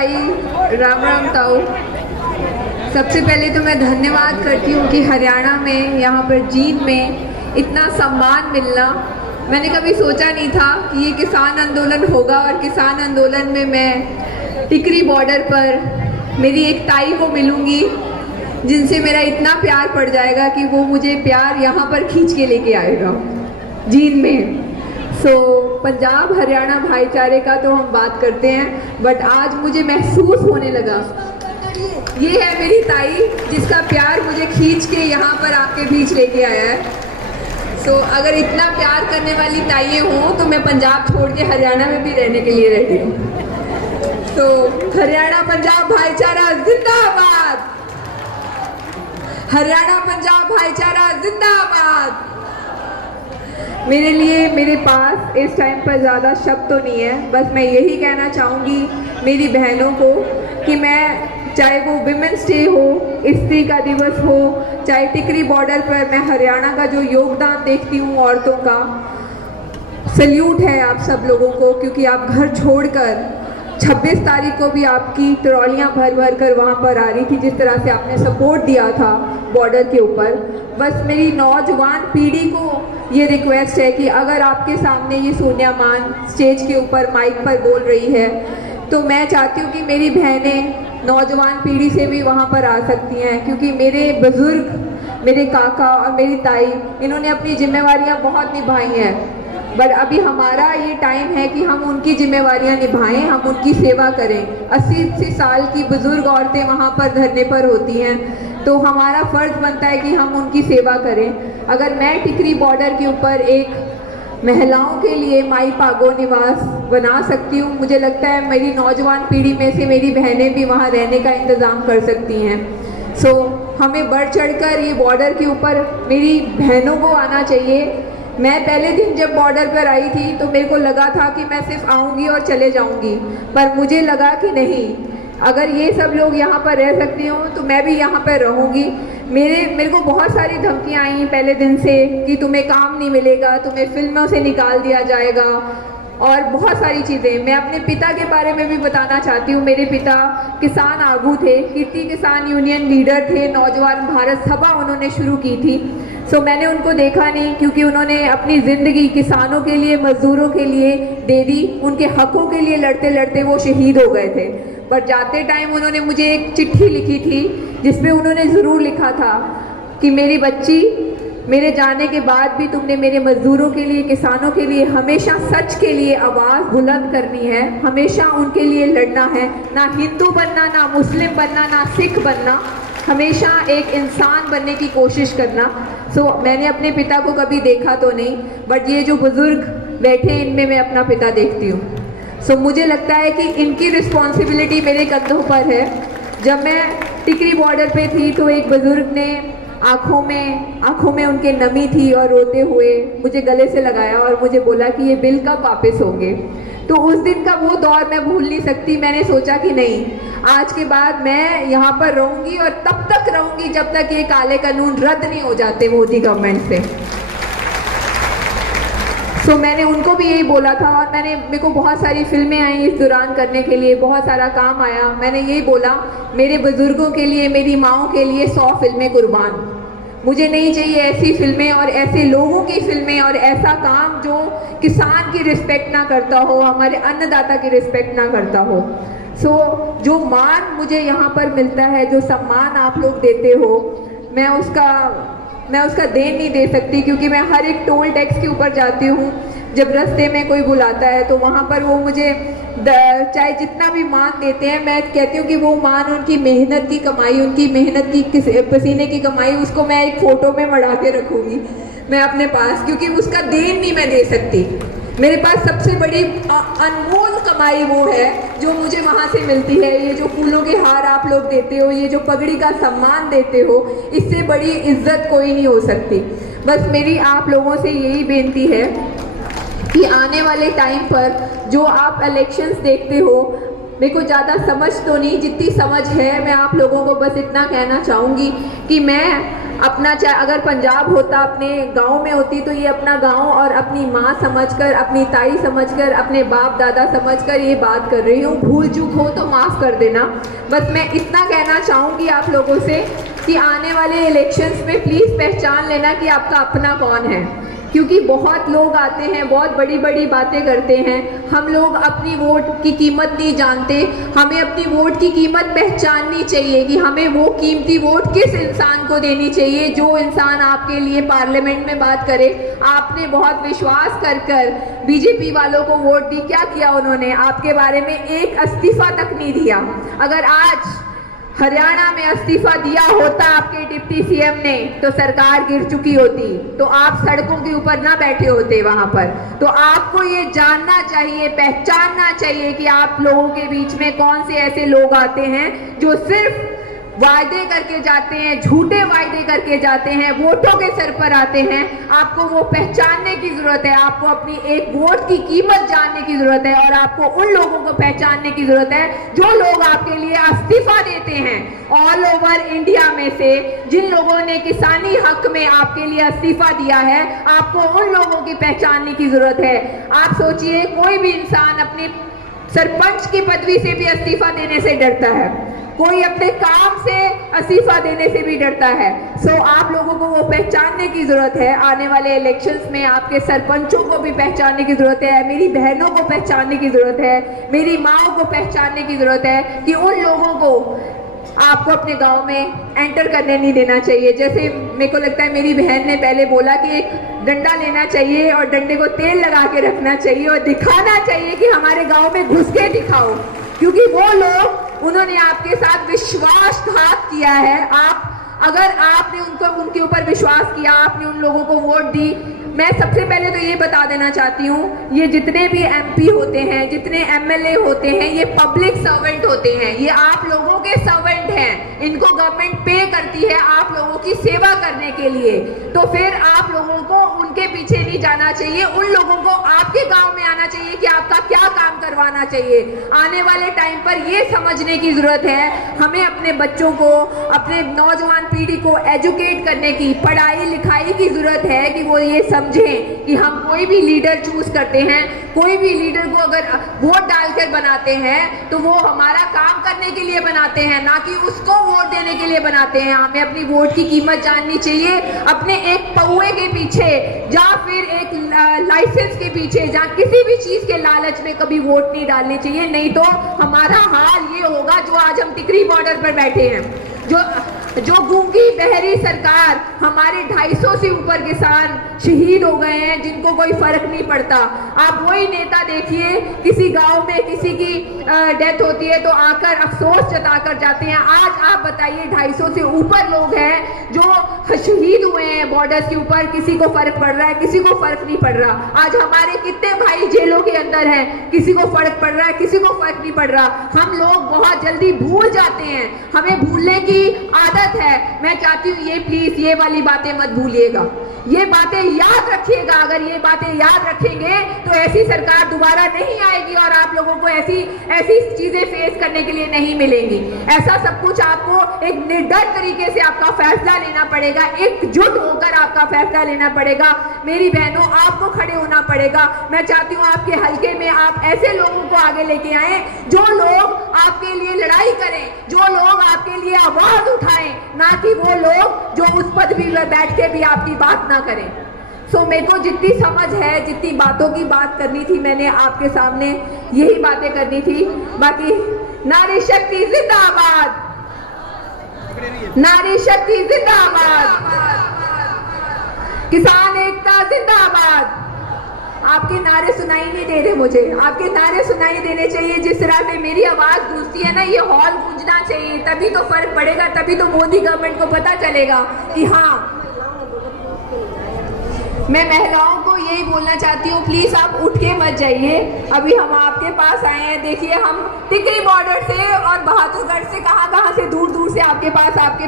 ताई, राम राम ताऊ। सबसे पहले तो मैं धन्यवाद करती हूँ कि हरियाणा में यहाँ पर जींद में इतना सम्मान मिलना, मैंने कभी सोचा नहीं था कि ये किसान आंदोलन होगा और किसान आंदोलन में मैं टिकरी बॉर्डर पर मेरी एक ताई को मिलूँगी जिनसे मेरा इतना प्यार पड़ जाएगा कि वो मुझे प्यार यहाँ पर खींच के लेके आएगा जींद में। पंजाब हरियाणा भाईचारे का तो हम बात करते हैं, बट आज मुझे महसूस होने लगा ये है मेरी ताई जिसका प्यार मुझे खींच के यहाँ पर आपके बीच लेके आया है। अगर इतना प्यार करने वाली ताइयाँ हों तो मैं पंजाब छोड़ के हरियाणा में भी रहने के लिए रेडी हूँ। हरियाणा पंजाब भाईचारा जिंदाबाद, हरियाणा पंजाब भाईचारा जिंदाबाद। मेरे लिए मेरे पास इस टाइम पर ज़्यादा शब्द तो नहीं है, बस मैं यही कहना चाहूँगी मेरी बहनों को कि मैं चाहे वो विमेंस डे हो, स्त्री का दिवस हो, चाहे टिकरी बॉर्डर पर मैं हरियाणा का जो योगदान देखती हूँ औरतों का, सल्यूट है आप सब लोगों को, क्योंकि आप घर छोड़कर 26 तारीख को भी आपकी ट्रॉलियाँ भर भर कर वहाँ पर आ रही थी, जिस तरह से आपने सपोर्ट दिया था बॉर्डर के ऊपर। बस मेरी नौजवान पीढ़ी को ये रिक्वेस्ट है कि अगर आपके सामने ये सोनिया मान स्टेज के ऊपर माइक पर बोल रही है तो मैं चाहती हूँ कि मेरी बहनें नौजवान पीढ़ी से भी वहाँ पर आ सकती हैं, क्योंकि मेरे बुज़ुर्ग, मेरे काका और मेरी ताई, इन्होंने अपनी जिम्मेवारियाँ बहुत निभाई हैं, बट अभी हमारा ये टाइम है कि हम उनकी जिम्मेवारियां निभाएं, हम उनकी सेवा करें। 80 साल की बुजुर्ग औरतें वहाँ पर धरने पर होती हैं, तो हमारा फ़र्ज़ बनता है कि हम उनकी सेवा करें। अगर मैं टिकरी बॉर्डर के ऊपर एक महिलाओं के लिए माई पागो निवास बना सकती हूँ, मुझे लगता है मेरी नौजवान पीढ़ी में से मेरी बहनें भी वहाँ रहने का इंतज़ाम कर सकती हैं। हमें बढ़ चढ़कर ये बॉर्डर के ऊपर मेरी बहनों को आना चाहिए। मैं पहले दिन जब बॉर्डर पर आई थी तो मेरे को लगा था कि मैं सिर्फ आऊँगी और चले जाऊँगी, पर मुझे लगा कि नहीं, अगर ये सब लोग यहाँ पर रह सकती हों तो मैं भी यहाँ पर रहूँगी। मेरे को बहुत सारी धमकियाँ आई पहले दिन से कि तुम्हें काम नहीं मिलेगा, तुम्हें फिल्मों से निकाल दिया जाएगा और बहुत सारी चीज़ें। मैं अपने पिता के बारे में भी बताना चाहती हूँ। मेरे पिता किसान आगू थे, कीर्ति किसान यूनियन लीडर थे, नौजवान भारत सभा उन्होंने शुरू की थी। मैंने उनको देखा नहीं, क्योंकि उन्होंने अपनी ज़िंदगी किसानों के लिए, मज़दूरों के लिए दे दी, उनके हकों के लिए लड़ते लड़ते वो शहीद हो गए थे। पर जाते टाइम उन्होंने मुझे एक चिट्ठी लिखी थी जिसमें उन्होंने ज़रूर लिखा था कि मेरी बच्ची, मेरे जाने के बाद भी तुमने मेरे मज़दूरों के लिए, किसानों के लिए हमेशा सच के लिए आवाज़ बुलंद करनी है, हमेशा उनके लिए लड़ना है, ना हिंदू बनना, ना मुस्लिम बनना, ना सिख बनना, हमेशा एक इंसान बनने की कोशिश करना। मैंने अपने पिता को कभी देखा तो नहीं, बट ये जो बुज़ुर्ग बैठे इनमें मैं अपना पिता देखती हूँ। मुझे लगता है कि इनकी रिस्पॉन्सिबिलिटी मेरे कंधों पर है। जब मैं टिकरी बॉर्डर पे थी तो एक बुज़ुर्ग ने आँखों में उनके नमी थी और रोते हुए मुझे गले से लगाया और मुझे बोला कि ये बिल कब वापस होंगे। तो उस दिन का वो दौर मैं भूल नहीं सकती। मैंने सोचा कि नहीं, आज के बाद मैं यहाँ पर रहूँगी और तब तक रहूँगी जब तक ये काले कानून रद्द नहीं हो जाते मोदी गवर्नमेंट से। मैंने उनको भी यही बोला था और मेरे को बहुत सारी फिल्में आई इस दौरान करने के लिए, बहुत सारा काम आया। मैंने यही बोला, मेरे बुज़ुर्गों के लिए, मेरी माँओं के लिए 100 फिल्में कुर्बान। मुझे नहीं चाहिए ऐसी फिल्में और ऐसे लोगों की फिल्में और ऐसा काम जो किसान की रिस्पेक्ट ना करता हो, हमारे अन्नदाता की रिस्पेक्ट ना करता हो। जो मान मुझे यहाँ पर मिलता है, जो सम्मान आप लोग देते हो, मैं उसका देन नहीं दे सकती, क्योंकि मैं हर एक टोल टैक्स के ऊपर जाती हूँ। जब रास्ते में कोई बुलाता है तो वहाँ पर वो मुझे चाहे जितना भी मान देते हैं, मैं कहती हूँ कि वो मान उनकी मेहनत की कमाई, उनकी मेहनत की पसीने की कमाई, उसको मैं एक फ़ोटो में मढ़ा के रखूँगी मैं अपने पास, क्योंकि उसका देन नहीं मैं दे सकती। मेरे पास सबसे बड़ी अनमोल कमाई वो है जो मुझे वहाँ से मिलती है। ये जो फूलों के हार आप लोग देते हो, ये जो पगड़ी का सम्मान देते हो, इससे बड़ी इज्जत कोई नहीं हो सकती। बस मेरी आप लोगों से यही बेनती है कि आने वाले टाइम पर जो आप इलेक्शंस देखते हो, मेरे को ज़्यादा समझ तो नहीं, जितनी समझ है मैं आप लोगों को बस इतना कहना चाहूँगी कि मैं अपना अगर पंजाब होता, अपने गांव में होती, तो ये अपना गांव और अपनी माँ समझकर, अपनी ताई समझकर, अपने बाप दादा समझकर ये बात कर रही हूँ। भूल चूक हो तो माफ़ कर देना। बस मैं इतना कहना चाहूँगी आप लोगों से कि आने वाले इलेक्शंस में प्लीज़ पहचान लेना कि आपका अपना कौन है, क्योंकि बहुत लोग आते हैं, बहुत बड़ी बड़ी बातें करते हैं। हम लोग अपनी वोट की कीमत नहीं जानते। हमें अपनी वोट की कीमत पहचाननी चाहिए कि हमें वो कीमती वोट किस इंसान को देनी चाहिए जो इंसान आपके लिए पार्लियामेंट में बात करे। आपने बहुत विश्वास कर बीजेपी वालों को वोट दी, क्या किया उन्होंने? आपके बारे में एक इस्तीफा तक नहीं दिया। अगर आज हरियाणा में इस्तीफा दिया होता आपके डिप्टी सीएम ने तो सरकार गिर चुकी होती, तो आप सड़कों के ऊपर ना बैठे होते वहां पर। तो आपको ये जानना चाहिए, पहचानना चाहिए कि आप लोगों के बीच में कौन से ऐसे लोग आते हैं जो सिर्फ वायदे करके जाते हैं, झूठे वायदे करके जाते हैं, वोटों के सर पर आते हैं। आपको वो पहचानने की जरूरत है। आपको अपनी एक वोट की कीमत जानने की जरूरत है और आपको उन लोगों को पहचानने की जरूरत है जो लोग आपके लिए इस्तीफा देते हैं। ऑल ओवर इंडिया में से जिन लोगों ने किसानी हक में आपके लिए इस्तीफा दिया है, आपको उन लोगों की पहचानने की जरूरत है। आप सोचिए, कोई भी इंसान अपने सरपंच की पदवी से भी इस्तीफा देने से डरता है, कोई अपने काम से इस्तीफा देने से भी डरता है। सो आप लोगों को वो पहचानने की जरूरत है। आने वाले इलेक्शंस में आपके सरपंचों को भी पहचानने की जरूरत है, मेरी बहनों को पहचानने की जरूरत है, मेरी माओ को पहचानने की जरूरत है कि उन लोगों को आपको अपने गांव में एंटर करने नहीं देना चाहिए। जैसे मेरे को लगता है मेरी बहन ने पहले बोला कि एक डंडा लेना चाहिए और डंडे को तेल लगा के रखना चाहिए और दिखाना चाहिए कि हमारे गांव में घुस के दिखाओ, क्योंकि वो लोग, उन्होंने आपके साथ विश्वासघात किया है। अगर आपने उनके ऊपर विश्वास किया, आपने उन लोगों को वोट दी, मैं सबसे पहले तो ये बता देना चाहती हूँ, ये जितने भी एमपी होते हैं, जितने एमएलए होते हैं, ये पब्लिक सर्वेंट होते हैं। ये आप लोगों के सर्वेंट हैं। इनको गवर्नमेंट पे करती है आप लोगों की सेवा करने के लिए। तो फिर आप लोगों को उनके पीछे नहीं जाना चाहिए, उन लोगों को आपके गांव में आना चाहिए कि आपका क्या काम करवाना चाहिए। आने वाले टाइम पर ये समझने की जरूरत है, हमें अपने बच्चों को, अपने नौजवान पीढ़ी को एजुकेट करने की, पढ़ाई लिखाई की जरूरत है कि वो ये समझें कि हम कोई भी लीडर चूज करते हैं, कोई भी लीडर को अगर वोट डालकर बनाते हैं तो वो हमारा काम करने के लिए बनाते हैं, ना कि उसको वोट देने के लिए बनाते हैं। हमें अपनी वोट की कीमत जाननी चाहिए। अपने एक पौए के पीछे या फिर एक लाइसेंस के पीछे या किसी भी चीज के लालच में कभी वोट नहीं डालनी चाहिए, नहीं तो हमारा हाल ये होगा जो आज हम टिकरी बॉर्डर पर बैठे हैं। जो गूंगी बहरी सरकार, हमारे 250 से ऊपर किसान शहीद हो गए हैं जिनको कोई फर्क नहीं पड़ता। आप वही नेता देखिए, किसी गांव में किसी की डेथ होती है तो आकर अफसोस जताकर जाते हैं। आज आप बताइए, 250 से ऊपर लोग हैं जो शहीद हुए हैं बॉर्डर्स के ऊपर, किसी को फर्क पड़ रहा है, किसी को फर्क नहीं पड़ रहा। आज हमारे कितने भाई जेलों के अंदर हैं, किसी को फर्क पड़ रहा है, किसी को फर्क नहीं पड़ रहा। हम लोग बहुत जल्दी भूल जाते हैं, हमें भूलने की आदत है। मैं चाहती हूँ ये प्लीज ये वाली बातें मत भूलिएगा, ये बातें याद रखिएगा। अगर ये बातें याद रखेंगे तो ऐसी सरकार दोबारा नहीं आएगी और आप लोगों को ऐसी चीजें फेस करने के लिए नहीं मिलेंगी। ऐसा सब कुछ आपको एक निडर तरीके से आपका फैसला लेना पड़ेगा, एकजुट होकर आपका फैसला लेना पड़ेगा। मेरी बहनों, आपको खड़े होना पड़ेगा। मैं चाहती हूँ आपके हलके में आप ऐसे लोगों को आगे लेके आए जो लोग आपके लिए लड़ाई करें, जो लोग आपके लिए आवाज उठाएं, ना कि वो लोग जो उस पदवी पर बैठ के भी आपकी बात ना करें। सो मेरे को जितनी समझ है, जितनी बातों की बात करनी थी, मैंने आपके सामने यही बातें करनी थी। बाकी नारी शक्ति जिंदाबाद, नारी शक्ति जिंदाबाद, किसान एकता जिंदाबाद। आपके नारे सुनाई नहीं दे रहे मुझे, आपके नारे सुनाई देने चाहिए। जिस तरह से मेरी आवाज गूंजती है ना, ये हॉल गूंजना चाहिए, तभी तो फर्क पड़ेगा, तभी तो मोदी गवर्नमेंट को पता चलेगा कि हाँ। मैं महिलाओं को यही बोलना चाहती हूँ, प्लीज आप उठ के मत जाइए। अभी हम आपके पास आए हैं, देखिए हम टिकरी बॉर्डर से और बहादुरगढ़ से कहाँ से दूर दूर से आपके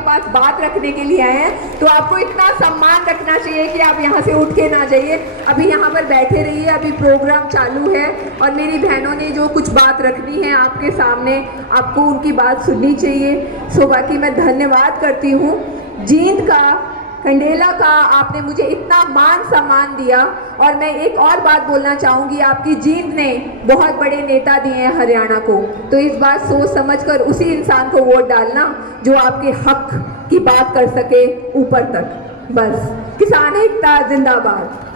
पास बात रखने के लिए आए हैं। तो आपको इतना सम्मान रखना चाहिए कि आप यहाँ से उठ के ना जाइए, अभी यहाँ पर बैठे रहिए। अभी प्रोग्राम चालू है और मेरी बहनों ने जो कुछ बात रखनी है आपके सामने, आपको उनकी बात सुननी चाहिए। सो बाकी मैं धन्यवाद करती हूँ। जींद का कंडेला का आपने मुझे इतना मान सम्मान दिया। और मैं एक और बात बोलना चाहूँगी, आपकी जीत ने बहुत बड़े नेता दिए हैं हरियाणा को, तो इस बात सोच समझकर उसी इंसान को वोट डालना जो आपके हक की बात कर सके ऊपर तक। बस किसान एकता जिंदाबाद।